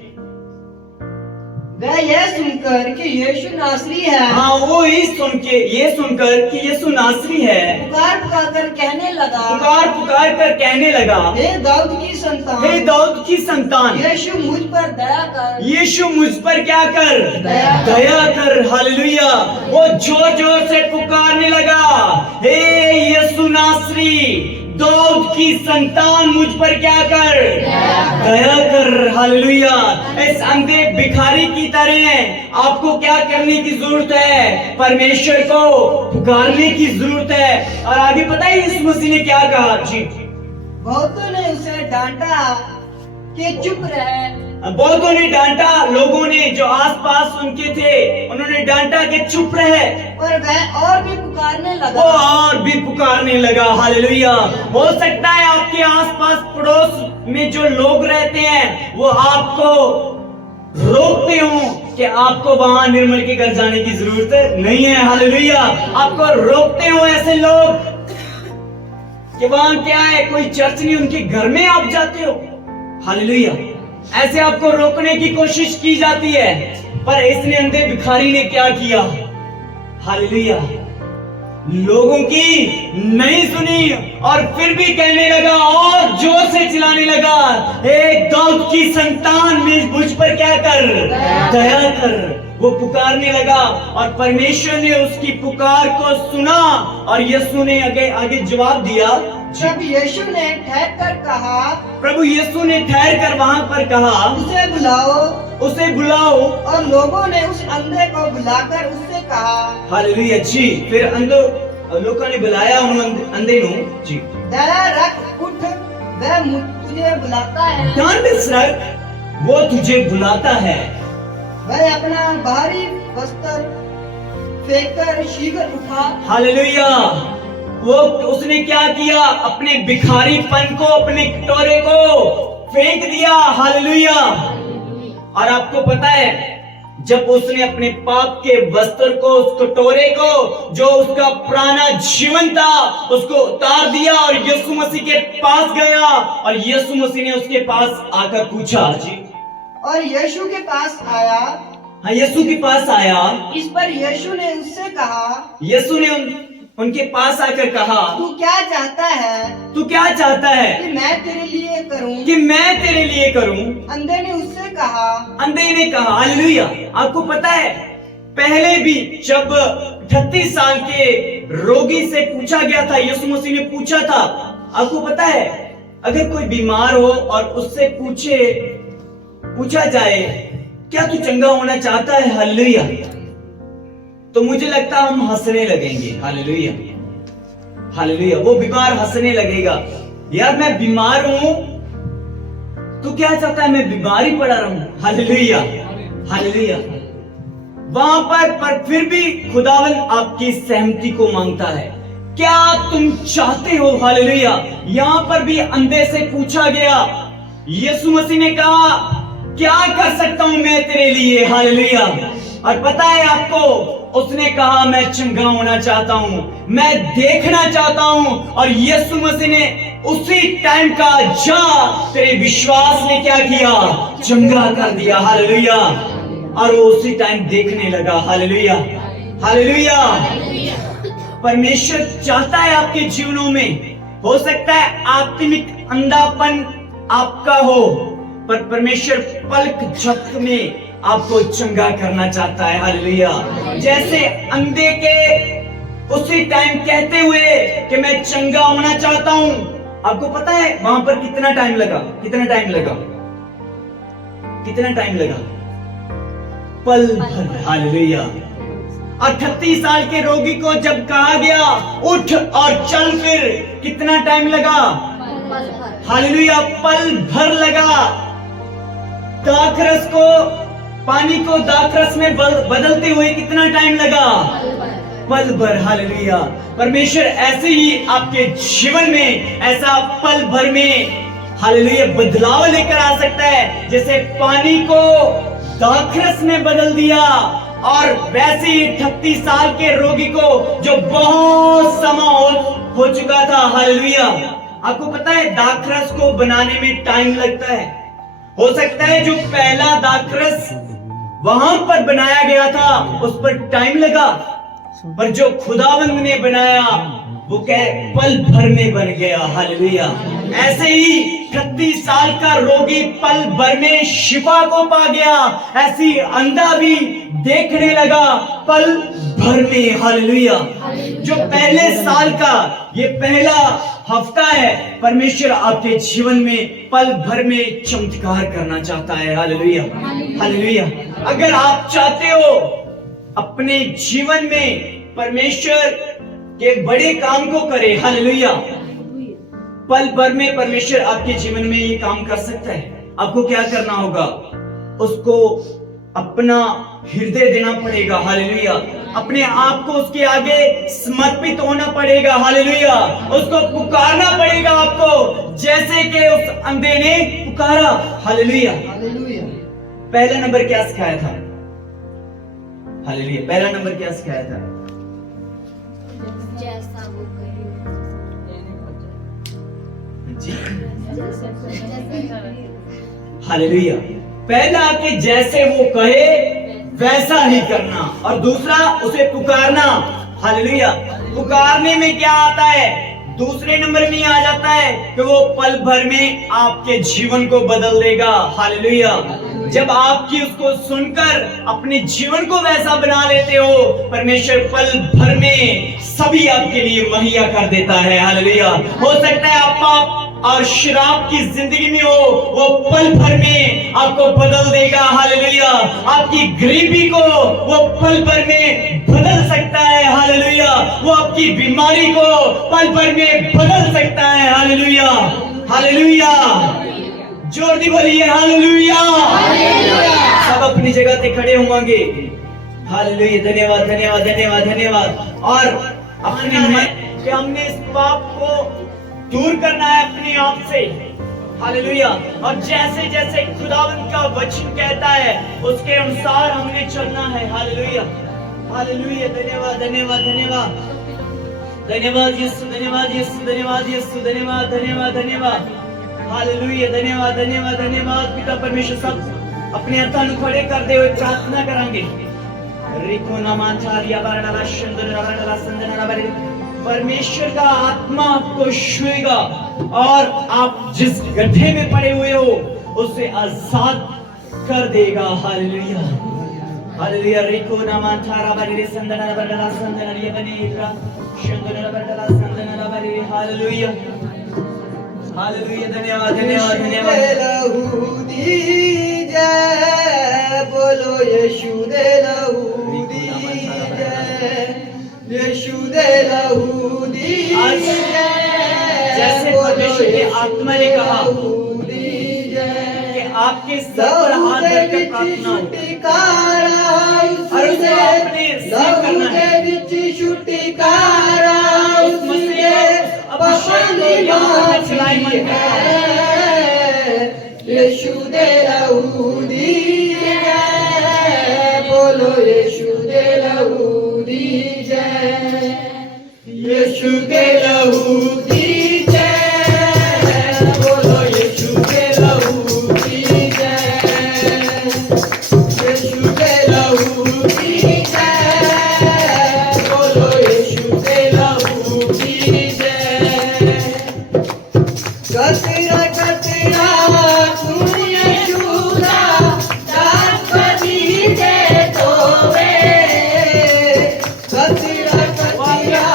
वह यह सुनकर कि यीशु नासरी है, हाँ, वो ही ये सुनकर कि यीशु नासरी है, पुकार पुकार कर कहने लगा, पुकार पुकार कर कहने लगा, हे दाऊद की संतान, हे दाऊद की संतान, यीशु मुझ पर दया कर, यीशु मुझ पर क्या कर, दया कर। दया कर। हालेलुया। वो जोर जोर से पुकारने लगा, हे यीशु नासरी, दाऊद की संतान, मुझ पर क्या कर, दया कर। हालेलुया। इस अंधे भिखारी की तरह आपको क्या करने की जरूरत है, परमेश्वर को पुकारने की जरूरत है। और आगे पता है यीशु मसीह ने क्या कहा जी, बहुतों ने उसे डांटा कि चुप रहे, बहुतों ने डांटा, लोगों ने जो आसपास उनके थे उन्होंने डांटा कि चुप रहे, और वह और भी पुकारने वो लगा, और भी पुकारने लगा। हालेलुया। हो सकता है आपके आसपास पड़ोस में जो लोग रहते हैं वो आपको रोकते हो कि आपको वहां निर्मल के घर जाने की जरूरत नहीं है। हालेलुया। आपको रोकते हो ऐसे लोग कि वहां क्या है, कोई चर्च नहीं, उनके घर में आप जाते हो। हालेलुया। ऐसे आपको रोकने की कोशिश की जाती है, पर इसने अंधे भिखारी ने क्या किया, हालेलुया, लोगों की नहीं सुनी और फिर भी कहने लगा और जोर से चिल्लाने लगा, हे दाऊद की संतान, मुझ पर क्या कर, दया कर। वो पुकारने लगा और परमेश्वर ने उसकी पुकार को सुना और यीशु ने आगे जवाब दिया। जब यीशु ने ठहर कर कहा, प्रभु यीशु ने ठहर कर वहां पर कहा, उसे बुलाओ, उसे बुलाओ। और लोगों ने उस अंधे को बुलाकर उससे कहा, हालेलुया जी। फिर लोगों ने बुलाया अंधे नु जी, दया रख, उठ, वह तुझे बुलाता है। ध्यान में रख, वो तुझे बुलाता है। वह अपना बाहरी वस्त्र फेंककर शीघ्र उठा, हालेलुया। वो उसने क्या किया, अपने भिखारीपन को, अपने कटोरे को फेंक दिया। हालेलुया। और आपको पता है जब उसने अपने पाप के वस्त्र को, उस कटोरे को, जो उसका पुराना जीवन था, उसको उतार दिया और यीशु मसीह के पास गया और यीशु मसीह ने उसके पास आकर पूछा जी, और यीशु के पास आया। हाँ, यीशु के पास आया। इस पर यीशु ने उससे कहा, यीशु ने उनके पास आकर कहा, तू क्या चाहता है तू क्या चाहता है कि मैं तेरे लिए करूं? कि मैं तेरे लिए करूं? अंधे ने उससे कहा, अंधे ने कहा, हालेलुया। आपको पता है पहले भी जब 38 साल के रोगी से पूछा गया था, यीशु मसीह ने पूछा था, आपको पता है अगर कोई बीमार हो और उससे पूछा जाए क्या तू चंगा होना चाहता है, हालेलुया, तो मुझे लगता है हम हंसने लगेंगे। Hallelujah, hallelujah. वो बीमार हंसने लगेगा, यार मैं बीमार हूं, तू क्या चाहता है मैं बीमार ही पड़ा रहूं। Hallelujah, hallelujah. वहां पर फिर भी खुदावन आपकी सहमति को मांगता है, क्या तुम चाहते हो। हालेलुया। यहां पर भी अंधे से पूछा गया, यीशु मसीह ने कहा क्या कर सकता हूं मैं तेरे लिए। हालेलुया। और पता है आपको, उसने कहा मैं चंगा होना चाहता हूं, मैं देखना चाहता हूं, और यीशु मसीह ने उसी टाइम का जा तेरे विश्वास ने क्या किया, चंगा कर दिया। हालेलुया। और वो उसी टाइम देखने लगा। Hallelujah, hallelujah. परमेश्वर चाहता है आपके जीवनों में, हो सकता है आत्मिक अंधापन आपका हो, पर परमेश्वर पलक झपक में आपको चंगा करना चाहता है। हालेलुया। जैसे अंधे के उसी टाइम कहते हुए कि मैं चंगा होना चाहता हूं, आपको पता है वहां पर कितना टाइम लगा, कितना टाइम लगा, कितना टाइम लगा, पल भर। हालेलुया। 38 साल के रोगी को जब कहा गया उठ और चल, फिर कितना टाइम लगा, हालेलुया, पल भर लगा। दाखरस को, पानी को दाखरस में बदलते हुए कितना टाइम लगा, पल भर। हालेलुया। परमेश्वर ऐसे ही आपके जीवन में ऐसा पल भर में हालेलुया बदलाव लेकर आ सकता है। जैसे पानी को दाखरस में बदल दिया, और वैसे ही 38 साल के रोगी को, जो बहुत समय हो चुका था, हालेलुया। आपको पता है दाखरस को बनाने में टाइम लगता है। हो सकता है जो पहला दाखरस वहां पर बनाया गया था उस पर टाइम लगा, पर जो खुदावंद ने बनाया वो पल भर में बन गया। हालेलुया। ऐसे ही 38 साल का रोगी पल भर में शिफा को पा गया, ऐसी अंधा भी देखने लगा पल भर में। हालेलुया। जो पहले साल का ये पहला हफ्ता है, परमेश्वर आपके जीवन में पल भर में चमत्कार करना चाहता है। हालेलुया। हालेलुया। अगर आप चाहते हो अपने जीवन में परमेश्वर के बड़े काम को करे, हालेलुया, पल भर में परमेश्वर आपके जीवन में ये काम कर सकता है। आपको क्या करना होगा? उसको अपना हृदय देना पड़ेगा। हालेलुया। अपने आप को उसके आगे समर्पित होना पड़ेगा। हालेलुया। उसको पुकारना पड़ेगा आपको, जैसे कि उस अंधे ने पुकारा। हालेलुया। हालेलुया। पहला नंबर क्या सिखाया था? हालेलुया। पहला नंबर क्या सिखाया था? जैसा वो जी। हालेलुया। पहला कि जैसे वो कहे वैसा ही करना, और दूसरा उसे पुकारना। हालेलुया। पुकारने में क्या आता है? दूसरे नंबर में आ जाता है कि वो पल भर में आपके जीवन को बदल देगा। हालेलुया। जब आपकी उसको सुनकर अपने जीवन को वैसा बना लेते हो, परमेश्वर पल भर में सभी आपके लिए मुहैया कर देता है। हालेलुया। हो सकता है आप पाप और शराब की जिंदगी में हो, वो पल भर में आपको बदल देगा। हालेलुया। आपकी गरीबी को वो पल भर में बदल सकता है। हालेलुया। वो आपकी बीमारी को पल भर में बदल सकता है। हालेलुया। हालेलुया। जोर दी बोलिए हालेलुया। सब अपनी जगह से खड़े होंगे। हालेलुया। धन्यवाद, धन्यवाद, धन्यवाद, धन्यवाद। और अपने मन कि हमने इस पाप को दूर करना है अपने आप से। हालेलुया। और जैसे जैसे खुदावंद का वचन कहता है उसके अनुसार हमने चलना है। हालेलुया। हालेलुया। धन्यवाद, धन्यवाद, धन्यवाद, धन्यवाद यीशु, धन्यवाद यीशु, धन्यवाद यीशु, धन्यवाद, धन्यवाद, धन्यवाद। हालेलुया। धन्यवाद, धन्यवाद, धन्यवाद। पिता परमेश्वर सब अपने हाथों खड़े करते हुए प्रार्थना करेंगे। रिको नमाचार्य बरडला शंदन बरडला संदन बरडला। परमेश्वर का आत्मा आपको छुएगा और आप जिस गड्ढे में पड़े हुए हो उसे आजाद कर देगा। हालेलुया। हालेलुया। रिको नमाचारा बरडला संदन बरडला संदन ये बनेगा शंदन बरडला संदन बरडला। हालेलुया। हालेलुया। धन्यवाद, धन्यवाद, धन्यवाद। लहू दीजिए, बोलो यीशु दे लहू दीजिए, यीशु दे लहू दीजिए। जैसे परमेश्वर की आत्मा ने कहा कि आपके सर पर हाथ रखकर प्रार्थना हो और उसे आपने सेव करना है। उस मसीह अभिषेक को यहाँ पर चलाई मन यीशु दे लहू दीजिए, बोलो यीशु दे लहू दीजिए, यीशु दे लहू दीजिए, बोलो यीशु दे लहू दीजिए, यीशु दे लहू दीजिए, बोलो यीशु दे लहू दीजिए। कतरा कतरा सुन यीशु दा दास दीजिए तोवे, कतरा कतरा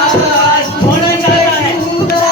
सुन यीशु दा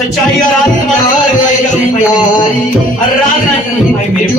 सच्चाई और आत्मा आराधना भाई मेरे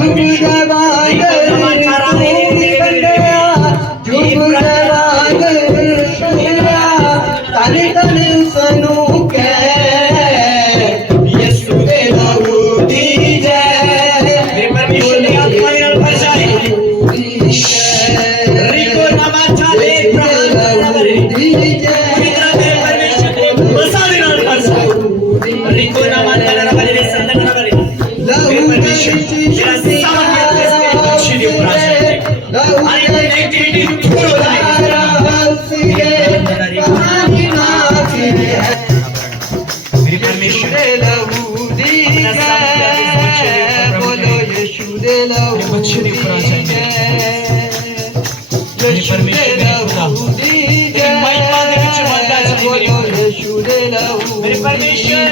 मेरे परमेश्वर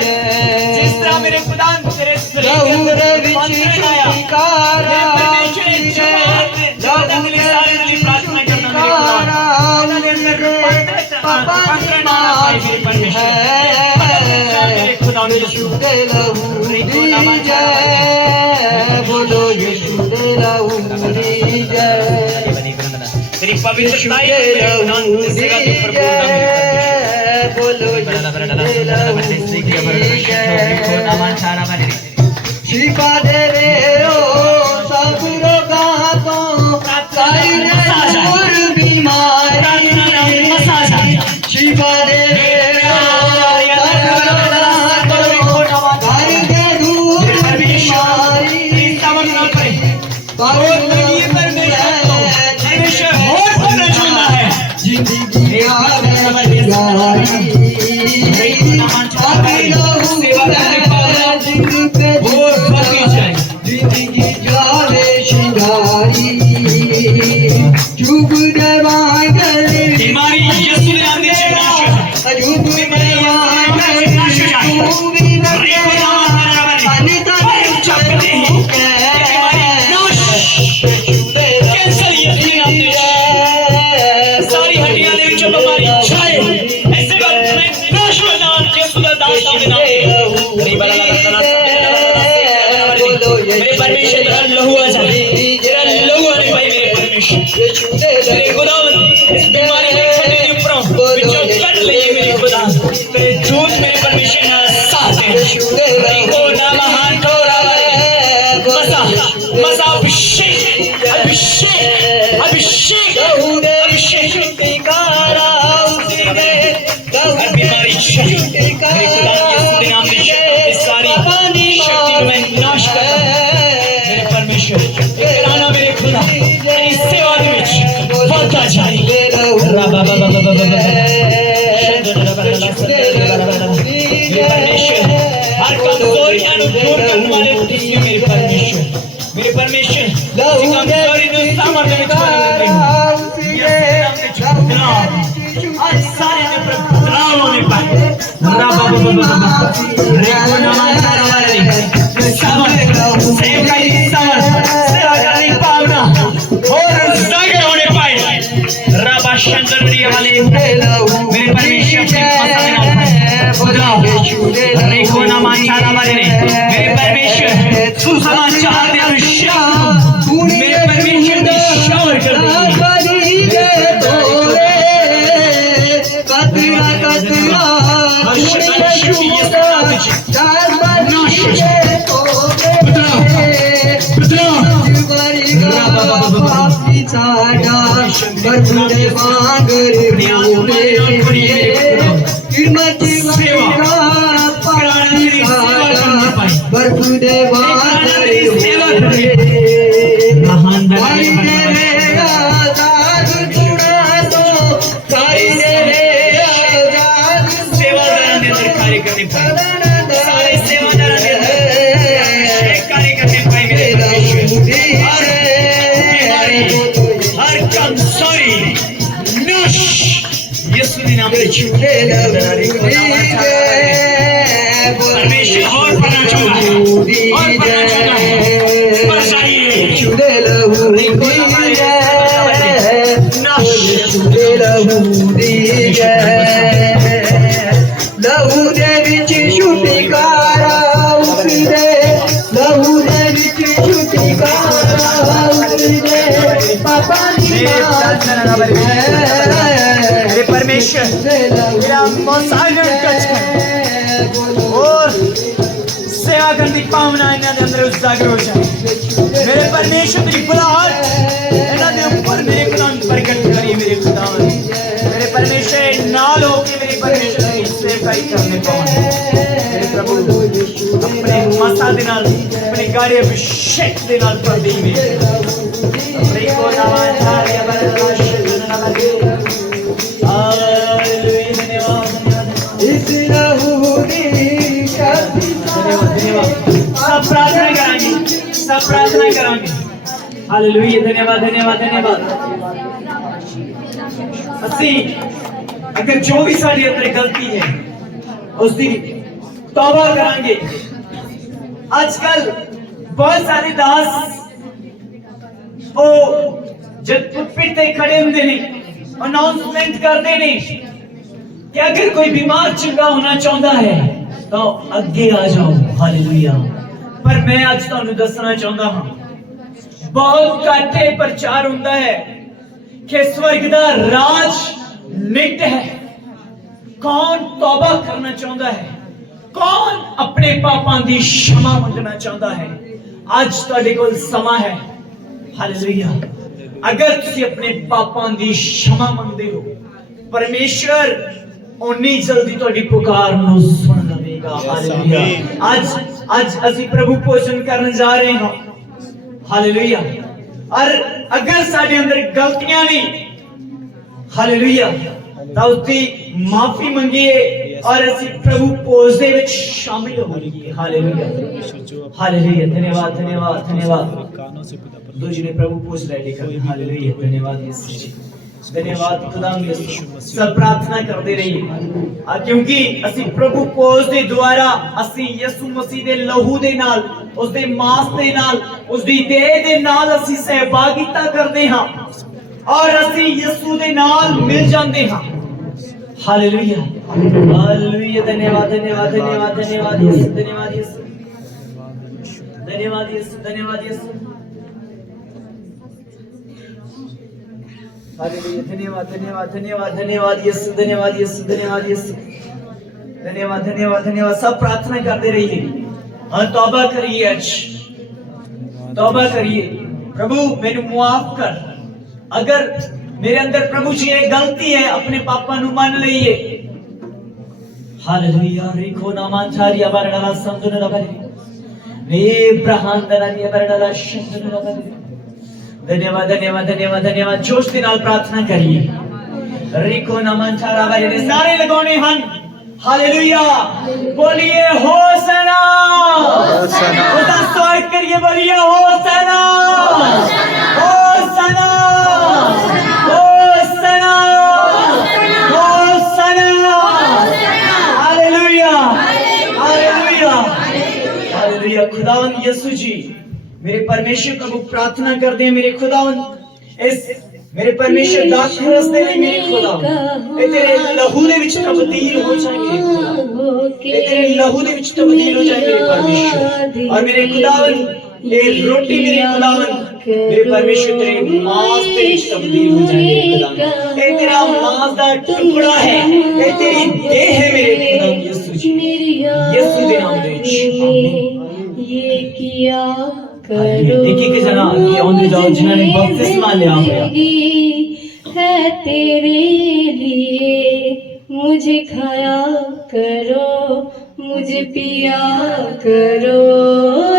जिस तरह मेरे खुदा तेरे तेरी पवित्रता शिफा दे रे ओ सब रोगां तो सारी दूर बीमारी शिफा दे रे ओ सब रोगां तो सारी दूर बीमारी जिंदगी जावे शिंगारी चुप बीमारी यीशु ने आने सारी हड्डियां ले बीमारी छाए यीशु दे मेरे खुदावन इस बीमारी में खड़े के ऊपर विचों कर लिए मेरे खुदा तेरे दूध मेरे परमेश्वर ना साथ है यीशु दे को ना महान ठोरा मसा मसा अभिषेक अभिषेक अभिषेक अभिषेक हर बीमारी मेरे खुदा के नाम में सारी शक्ति को मैं नाश करता हूं मेरे परमेश्वर कराना मेरे खुदा इस सेवा के विच बढ़ता जाए रबा बा बा बा बा मेरे परमेश्वर हर कमजोरियां को दूर करने वाले तुझे मेरे परमेश्वर इस कमजोरी को सामर्थ्य में छोड़ देते हैं आज सारे ने प्रभु में पाए रबा बा बा बा रेको नाम वाले सेव का सेवा करने पावना और जागर होने पाए रबा शंकर वाले मेरे परमेश्वर रेको नाम वाले ने मेरे परमेश्वर सुसमाचार दे अनुशासन मेरे परमेश्वर ने शावर कर परमेश्वर और पढ़ना चाहता पर लहू दे विच छुटकारा उसदे लहू दे विच छुटकारा उसदे पापा मेरे परमेश्वर मेरा मौसाइलेंट टच कर और सेवा करने की भावना इन्हां दे अंदर उजागर हो जाए मेरे परमेश्वर तेरी बुलाहट इन्हां दे ऊपर मेरे खुदा प्रकट करी मेरे खुदा मेरे परमेश्वर नाल होके मेरे परमेश्वर की सेवकाई करने पाऊं मेरे प्रभु अपने मसा दे नाल अपने गाड़े अभिषेक दे नाल भर दे मेरे अपने को नाम धारिया बरदाश सब प्रार्थना करांगे हालेलुया धन्यवाद धन्यवाद धन्यवाद ਅਸੀਂ अगर जो भी साड़ी अंदर गलती है उसकी तौबा करांगे आजकल बहुत सारे दास ओ जब पुलपिट ते खड़े होंगे ने अनाउंसमेंट करते ने कि अगर कोई बीमार चंगा होना चाहता है तो अगे आ जाओ हालेलुया पर मैं आज तुहानू दसना चाहता हां बहुत घट प्रचार होता है कि स्वर्ग दा राज निकट है कौन तौबा करना चाहता है कौन अपने पापां दी क्षमा मंगना चाहता है आज तुहाडे कोल समा है हालेलुया अगर तुसी अपने पापां दी क्षमा मंगदे हो परमेश्वर उन्नी जल्दी तुहाडी पुकार नूं सुन लवेगा हालेलुया आज असी प्रभु भोजन करने जा रहे हैं हालेलुया और अगर साडे अंदर गलतियां ने हालेलुया तो उसकी माफी मंगिए और असी प्रभु भोज दे विच शामिल होइए हालेलुया हालेलुया धन्यवाद धन्यवाद धन्यवाद दूसरे ने प्रभु भोज रेडी कर हालेलुया धन्यवाद यीशु जी धन्यवाद खुदा सब प्रार्थना करते रहिए क्योंकि असी प्रभु भोज दे द्वारा असी यीशु मसीह दे लहू दे नाल उस दे मांस दे नाल उस दी देह दे नाल असी सहभागिता करते हां और असी यीशु दे नाल मिल जाते हां हालेलुया हालेलुया धन्यवाद धन्यवाद धन्यवाद धन्यवाद यीशु धन्यवाद यीशु धन्यवाद यीशु धन्यवाद यीशु हालेलुया धन्यवाद धन्यवाद धन्यवाद धन्यवाद यीशु धन्यवाद यीशु धन्यवाद यीशु धन्यवाद धन्यवाद धन्यवाद सब प्रार्थना करते रहिए हाँ तौबा करिए आज तौबा करिए प्रभु मैंने मुआफ कर अगर मेरे अंदर प्रभु जी एक गलती है अपने पापा नु मान लइए हालेलुया रिको नामांचारिया बरडला संतुन रबरी रे ब्रहांदरिया बरडला संतुन रबरी धन्यवाद धन्यवाद धन्यवाद धन्यवाद जोश के नाल प्रार्थना करिए रिको नामांचारा बरडे सारे लगोने हन हालेलुया बोलिए होसना होसना खुदा स्वागत करिए बोलिए होसना होसना होसना होसना हालेलुया हालेलुया हालेलुया खुदावन यीशु जी मेरे परमेश्वर को प्रार्थना कर दे मेरे खुदावन इस मेरे परमेश्वर दाखल रस्ते में मेरे खुदावन ये तेरे लहू दे विच तब्दील हो जाए मेरे खुदावन ये तेरे लहू दे विच तब्दील हो जाए मेरे परमेश्वर और मेरे खुदावन ये रोटी मेरे खुदावन मेरे परमेश्वर तेरे मांस दे विच तब्दील हो जाए मेरे खुदावन ये तेरा मांस दा टुकड़ा है ये तेरी देह है मेरे खुदावन यीशु जी यीशु दे नाम दे विच आमीन ये किया करो देखिए कि जना ये आंदे जाओ जिन्होंने बपतिस्मा लिया हुआ है तेरे लिए मुझे खाया करो मुझे पिया करो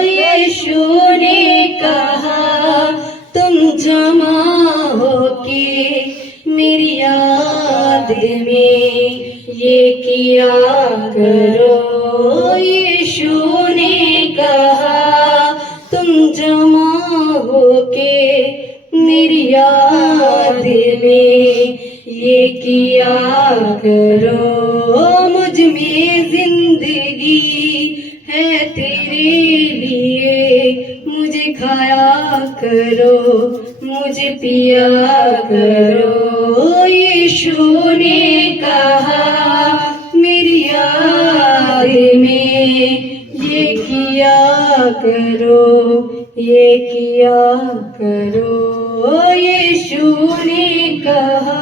यीशु ने कहा तुम जमा होके मेरी याद में ये किया करो यीशु ने कहा तुम जमा होके मेरी याद में ये किया करो मुझ में जिंदगी है तेरे लिए मुझे खाया करो मुझे पिया करो यीशु ने कहा मेरी याद में ये किया करो ये किया करो यीशु ने कहा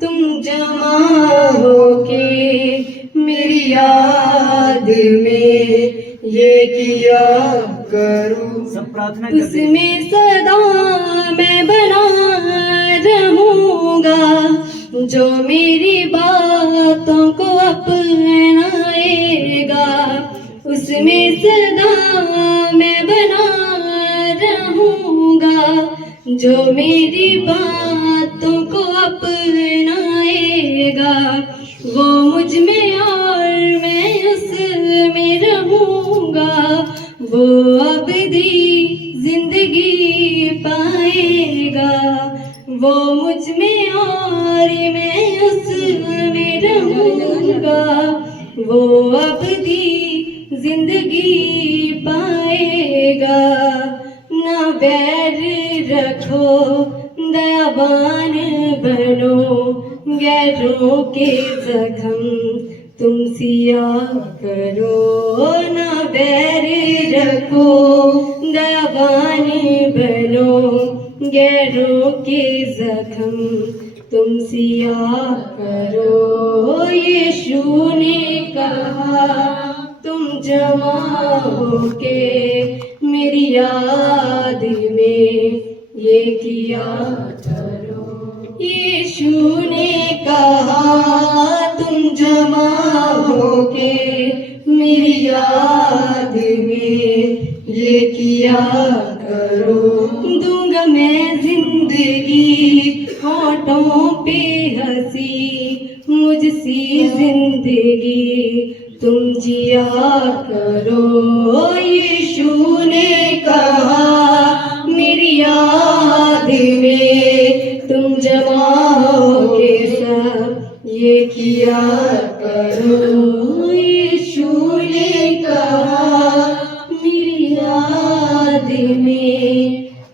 तुम जमा होके मेरी याद में ये किया करो सब प्रार्थना करते हैं उसमें सदा मैं बना रहूंगा जो मेरी बातों को अपनाएगा उसमें सदा मैं बना रहूंगा जो मेरी बातों को अपनाएगा वो मुझ में और मैं उसमें रहूंगा वो अबदी जिंदगी पाएगा वो मुझ में और मैं उसमें रहूंगा वो अबदी जिंदगी पाएगा ना बैर रखो दयावान बनो गैरों के जख्म तुम सिया करो ना बैर रखो दयावान बनो गैरों के जख्म तुम सिया करो यीशु ने कहा तुम जमा होके मेरी याद में ये किया करो यीशु ने कहा तुम जमा होके मेरी याद में ये किया करो दूंगा मैं जिंदगी होठों पे हंसी मुझसी जिंदगी तुम जिया करो यीशु ने कहा मेरी याद में तुम जमा होके सब ये किया करो यीशु ने कहा मेरी याद में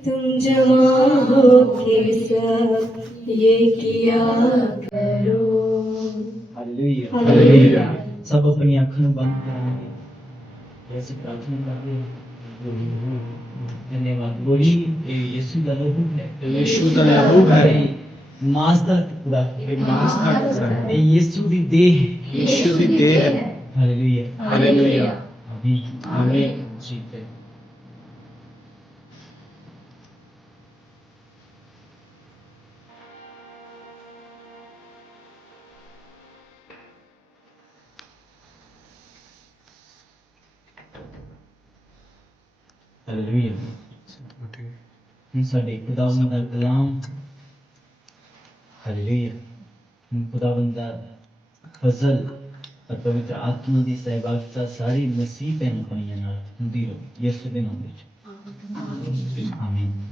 तुम जमा होके सब ये किया करो हालेलुया हालेलुया। सब अपनी आंखें बंद करेंगे जैसे प्रार्थना करते हैं धन्यवाद बोलिए ये यीशु का लहू है यीशु का लहू है ਮਾਸ ਦਾ ਟੁਕੜਾ ਇਹ ਮਾਸ ਦਾ ਟੁਕੜਾ ਹੈ, ਇਹ ਯਿਸੂ ਦੀ ਦੇਹ। ਯੀਸ਼ੂ ਦੀ ਦੇਹ ਹੈ। Hallelujah hallelujah. ਆਮੀਨ ਆਮੀਨ। ਠੀਕ ਹੈ। ਹਾਲੇਲੂਇਆ। ਹੁਣ ਸਾਡੇ ਖੁਦਾਵੰਦ ਦਾ ਕਲਾਮ, ਹਾਲੇਲੂਇਆ, ਹੁਣ ਖੁਦਾਵੰਦ ਦਾ ਫਜ਼ਲ और पवित्र आत्मा की सहभागिता सारी मसीह भैन भाइयों नाल हुंदी रहे। यीशु दे नाम विच आमीन।